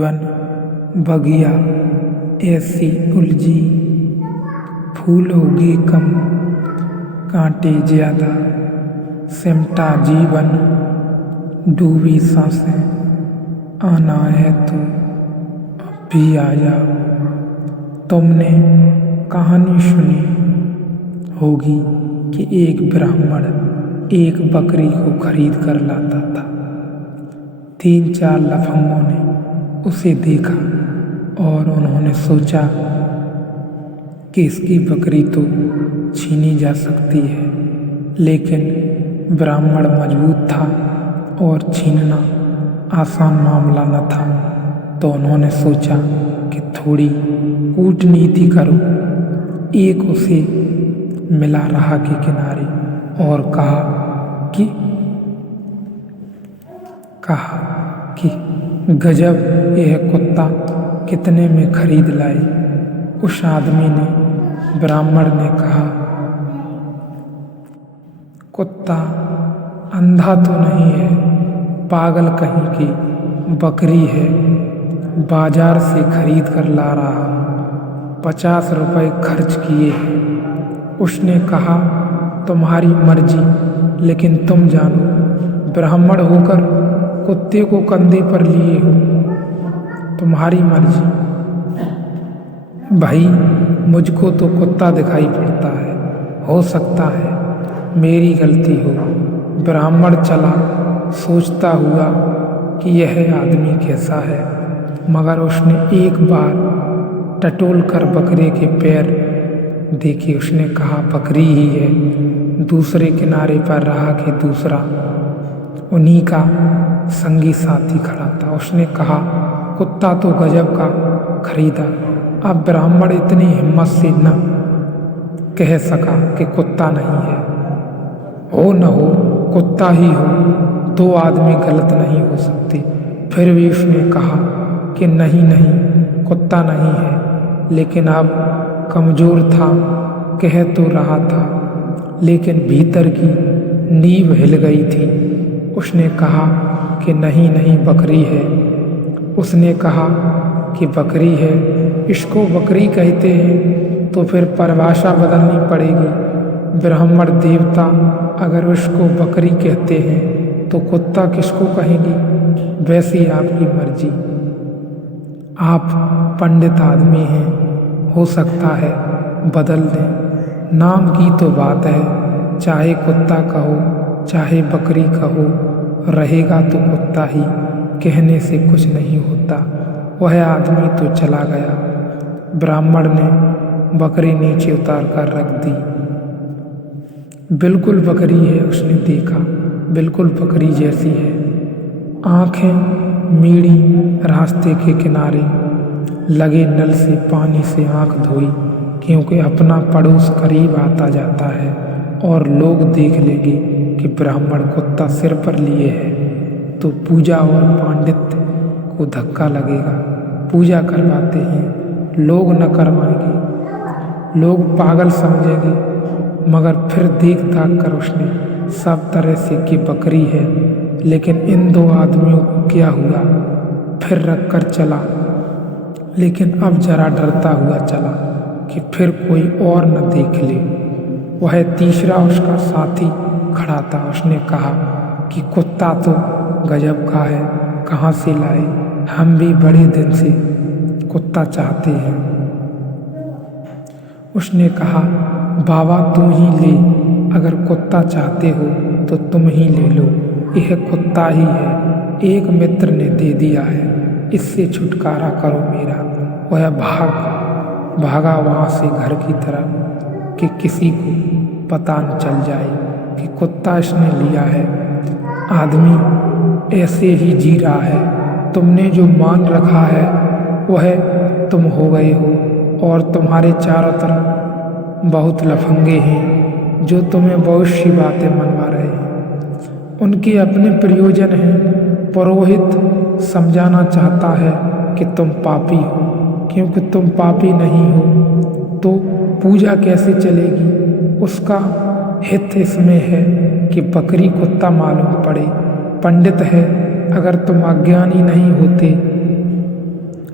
One बगिया ऐसी उलझी, फूल उगे कम कांटे ज्यादा, सिमटा जीवन डूबी सांसें, आना है तो अब भी आ जा। तुमने कहानी सुनी होगी कि एक ब्राह्मण एक बकरी को खरीद कर लाता था। 3-4 लफंगों ने उसे देखा और उन्होंने सोचा कि इसकी बकरी तो छीनी जा सकती है, लेकिन ब्राह्मण मजबूत था और छीनना आसान मामला न था। तो उन्होंने सोचा कि थोड़ी कूटनीति करो। एक उसे मिला राह के किनारे और कहा कि गजब, यह कुत्ता कितने में खरीद लाए। उस आदमी ने ब्राह्मण ने कहा, कुत्ता अंधा तो नहीं है, पागल कहीं की, बकरी है, बाजार से खरीद कर ला रहा, 50 रुपए खर्च किए हैं। उसने कहा, तुम्हारी मर्जी, लेकिन तुम जानो, ब्राह्मण होकर कुत्ते को कंधे पर लिए हो, तुम्हारी मर्जी। भाई, मुझको तो कुत्ता दिखाई पड़ता है, हो सकता है मेरी गलती हो। ब्राह्मण चला सोचता हुआ कि यह आदमी कैसा है, मगर उसने एक बार टटोल कर बकरे के पैर देखे। उसने कहा, बकरी ही है। दूसरे किनारे पर रहा कि दूसरा उन्हीं का संगी साथी खड़ा था। उसने कहा, कुत्ता तो गजब का खरीदा। अब ब्राह्मण इतनी हिम्मत से न कह सका कि कुत्ता नहीं है। हो न हो, कुत्ता ही हो, 2 आदमी गलत नहीं हो सकते। फिर भी उसने कहा कि नहीं, कुत्ता नहीं है। लेकिन अब कमजोर था, कह तो रहा था, लेकिन भीतर की नींव हिल गई थी। उसने कहा कि नहीं, बकरी है। उसने कहा कि बकरी है, इसको बकरी कहते हैं तो फिर परिभाषा बदलनी पड़ेगी। ब्राह्मण देवता अगर उसको बकरी कहते हैं तो कुत्ता किसको कहेंगे? वैसी आपकी मर्जी। आप पंडित आदमी हैं, हो सकता है बदल दें। नाम की तो बात है, चाहे कुत्ता कहो चाहे बकरी कहो, रहेगा तो कुत्ता ही, कहने से कुछ नहीं होता। वह आदमी तो चला गया। ब्राह्मण ने बकरी नीचे उतार कर रख दी। बिल्कुल बकरी है, उसने देखा, बिल्कुल बकरी जैसी है। आंखें मीड़ी, रास्ते के किनारे लगे नल से पानी से आंख धोई, क्योंकि अपना पड़ोस करीब आता जाता है और लोग देख लेंगे कि ब्राह्मण कुत्ता सिर पर लिए है तो पूजा और पांडित्य को धक्का लगेगा। पूजा करवाते हैं, लोग न करवाएंगे, लोग पागल समझेंगे। मगर फिर देख दाख कर उसने सब तरह से कि बकरी है। लेकिन इन 2 आदमियों को क्या हुआ? फिर रख कर चला, लेकिन अब जरा डरता हुआ चला कि फिर कोई और न देख ले। वह तीसरा उसका साथी खड़ा था। उसने कहा कि कुत्ता तो गजब का है, कहाँ से लाए? हम भी बड़े दिन से कुत्ता चाहते हैं। उसने कहा, बाबा तू ही ले, अगर कुत्ता चाहते हो तो तुम ही ले लो, यह कुत्ता ही है, एक मित्र ने दे दिया है, इससे छुटकारा करो मेरा। वह भागा वहाँ से घर की तरफ कि किसी को पता न चल जाए कि कुत्ता इसने लिया है। आदमी ऐसे ही जी रहा है। तुमने जो मान रखा है वह तुम हो गए हो, और तुम्हारे चारों तरफ बहुत लफंगे हैं जो तुम्हें बहुत सी बातें मनवा रहे हैं। उनके अपने प्रयोजन हैं। पुरोहित समझाना चाहता है कि तुम पापी हो, क्योंकि तुम पापी नहीं हो तो पूजा कैसे चलेगी। उसका हित इसमें है कि बकरी कुत्ता मालूम पड़े। पंडित है, अगर तुम अज्ञानी नहीं होते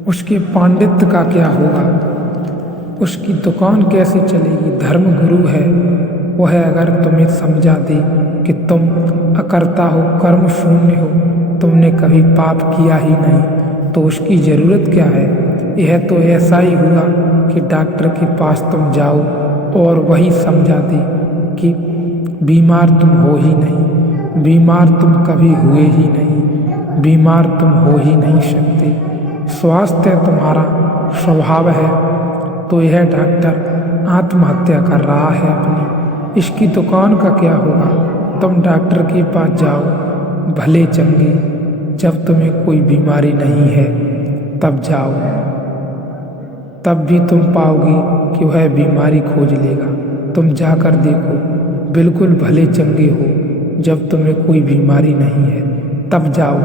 उसके पांडित्य का क्या होगा? उसकी दुकान कैसे चलेगी? धर्म गुरु है वह अगर तुम्हें समझा दे कि तुम अकर्ता हो, कर्म शून्य हो, तुमने कभी पाप किया ही नहीं, तो उसकी ज़रूरत क्या है? यह तो ऐसा ही हुआ कि डॉक्टर के पास तुम जाओ और वही समझा दे कि बीमार तुम हो ही नहीं, बीमार तुम कभी हुए ही नहीं, बीमार तुम हो ही नहीं सकते, स्वास्थ्य तुम्हारा स्वभाव है। तो यह डॉक्टर आत्महत्या कर रहा है अपनी, इसकी दुकान का क्या होगा? तुम डॉक्टर के पास जाओ भले चंगे, जब तुम्हें कोई बीमारी नहीं है तब जाओ, तब भी तुम पाओगे कि वह बीमारी खोज लेगा। तुम जाकर देखो, बिल्कुल भले चंगे हो, जब तुम्हें कोई बीमारी नहीं है तब जाओ,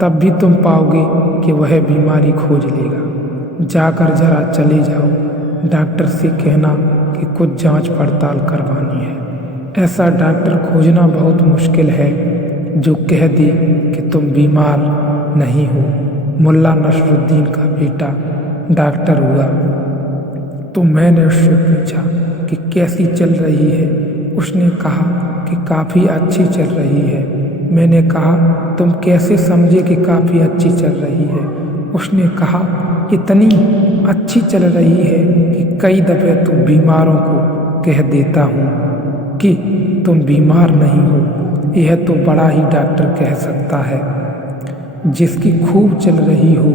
तब भी तुम पाओगे कि वह बीमारी खोज लेगा। जाकर जरा चले जाओ, डॉक्टर से कहना कि कुछ जांच पड़ताल करवानी है। ऐसा डॉक्टर खोजना बहुत मुश्किल है जो कह दे कि तुम बीमार नहीं हो। मुल्ला नसरुद्दीन का बेटा डॉक्टर हुआ तो मैंने उससे पूछा कि कैसी चल रही है? उसने कहा कि काफ़ी अच्छी चल रही है। मैंने कहा तुम कैसे समझे कि काफ़ी अच्छी चल रही है? उसने कहा इतनी अच्छी चल रही है कि कई दफ़े तो बीमारों को कह देता हूँ कि तुम बीमार नहीं हो। यह तो बड़ा ही डॉक्टर कह सकता है। जिसकी खूब चल रही हो,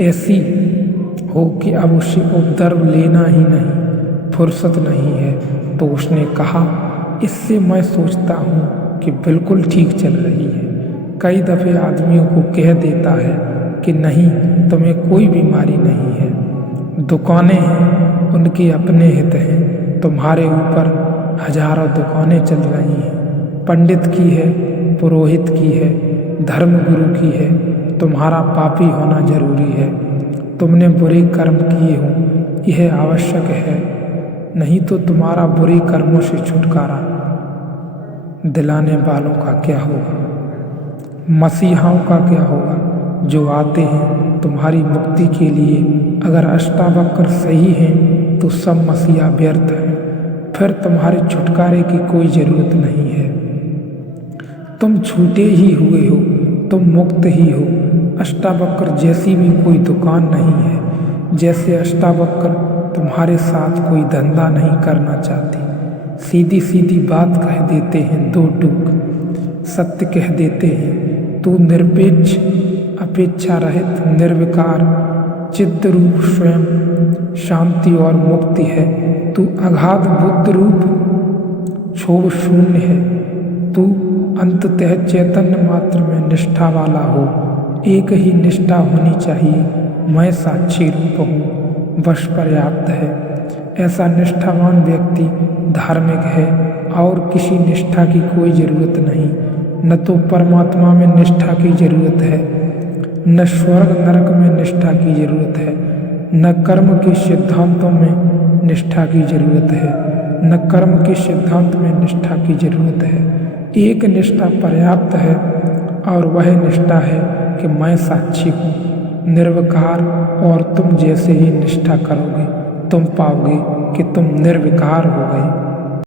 ऐसी हो कि अब उसे उपद्रव लेना ही नहीं, फुर्सत नहीं है, तो उसने कहा इससे मैं सोचता हूँ कि बिल्कुल ठीक चल रही है। कई दफ़े आदमियों को कह देता है कि नहीं, तुम्हें कोई बीमारी नहीं है। दुकानें हैं, उनके अपने हित हैं। तुम्हारे ऊपर हजारों दुकानें चल रही हैं, पंडित की है, पुरोहित की है, धर्मगुरु की है। तुम्हारा पापी होना जरूरी है, तुमने बुरे कर्म किए हों यह आवश्यक है, नहीं तो तुम्हारा बुरे कर्मों से छुटकारा दिलाने वालों का क्या होगा? मसीहाओं का क्या होगा जो आते हैं तुम्हारी मुक्ति के लिए? अगर अष्टावक्र सही हैं तो सब मसीहा व्यर्थ हैं, फिर तुम्हारे छुटकारे की कोई ज़रूरत नहीं है। तुम छूटे ही हुए हो, तुम मुक्त ही हो। अष्टावक्र जैसी भी कोई दुकान नहीं है। जैसे अष्टावक्र तुम्हारे साथ कोई धंधा नहीं करना चाहती, सीधी सीधी बात कह देते हैं, दो टूक सत्य कह देते हैं। तू निरपेक्ष, अपेक्षा रहित, निर्विकार, चित्त रूप स्वयं शांति और मुक्ति है। तू अगाध बुद्ध रूप क्षोभ शून्य है। तू अंततः चैतन्य मात्र में निष्ठा वाला हो। एक ही निष्ठा होनी चाहिए, मैं साक्षी रूप हूँ, बस पर्याप्त है। ऐसा निष्ठावान व्यक्ति धार्मिक है और किसी निष्ठा की कोई ज़रूरत नहीं। न तो परमात्मा में निष्ठा की ज़रूरत है, न स्वर्ग नरक में निष्ठा की ज़रूरत है, न कर्म के सिद्धांतों में निष्ठा की ज़रूरत है, न कर्म के सिद्धांत में निष्ठा की ज़रूरत है। एक निष्ठा पर्याप्त है और वह निष्ठा है कि मैं साक्षी हूँ, निर्विकार। और तुम जैसे ही निष्ठा करोगे तुम पाओगे कि तुम निर्विकार हो गए।